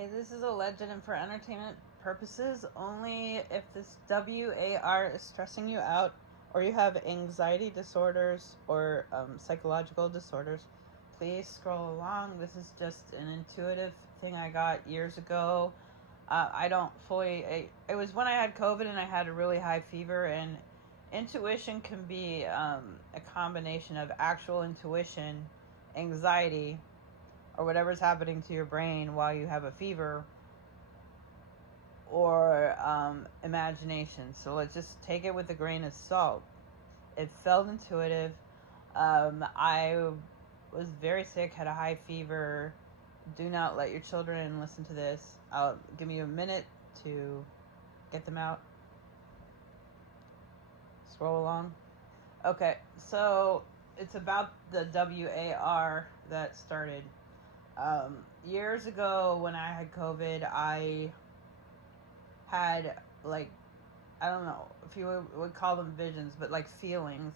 Okay, this is a legend and for entertainment purposes only. If this WAR is stressing you out, or you have anxiety disorders or psychological disorders, please scroll along. This is just an intuitive thing I got years ago. I don't fully. It was when I had COVID and I had a really high fever, and intuition can be a combination of actual intuition, anxiety, or whatever's happening to your brain while you have a fever, or imagination. So let's just take it with a grain of salt. It felt intuitive. I was very sick, had a high fever. Do not let your children listen to this. I'll give you a minute to get them out. Scroll along. Okay, so it's about the WAR that started. Years ago when I had COVID, I had, like, I don't know if you would call them visions, but like feelings.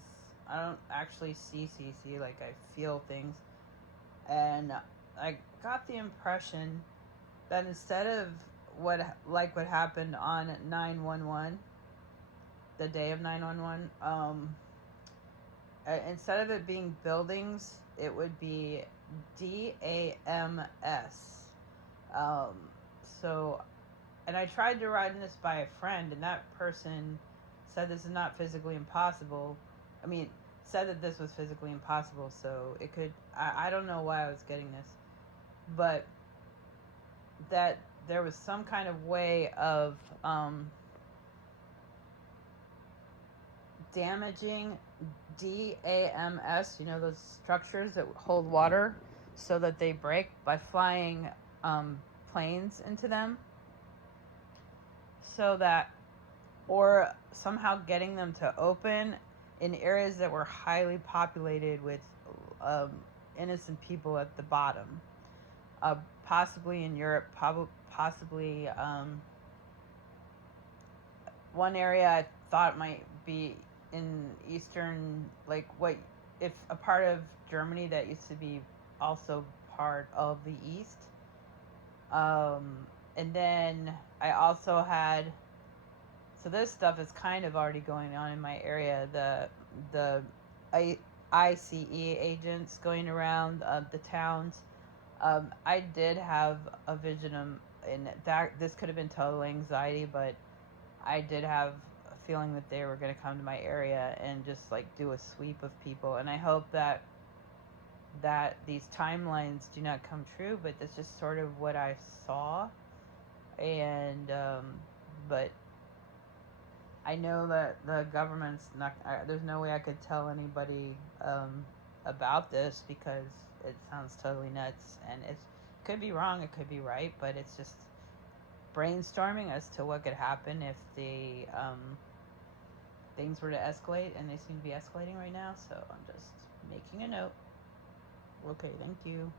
I don't actually see CC, like I feel things. And I got the impression that instead of what happened on 911, the day of 911, instead of it being buildings, it would be DAMS. So, and I tried to write this by a friend, and that person said this is not physically impossible. I mean, said that this was physically impossible, so it could. I don't know why I was getting this, but that there was some kind of way of damaging DAMS, those structures that hold water, so that they break by flying planes into them. So that, or somehow getting them to open in areas that were highly populated with innocent people at the bottom. Possibly in Europe, possibly one area I thought might be in Eastern, like what if a part of Germany that used to be also part of the East. And then I also had, so this stuff is kind of already going on in my area. The ICE agents going around the towns. I did have a vision, and that this could have been total anxiety, but I did have a feeling that they were going to come to my area and just like do a sweep of people. And I hope that these timelines do not come true, but that's just sort of what I saw. And but I know that the government's not. There's no way I could tell anybody about this because it sounds totally nuts, and it could be wrong, it could be right, but it's just brainstorming as to what could happen if the things were to escalate, and they seem to be escalating right now. So I'm just making a note. Okay, thank you.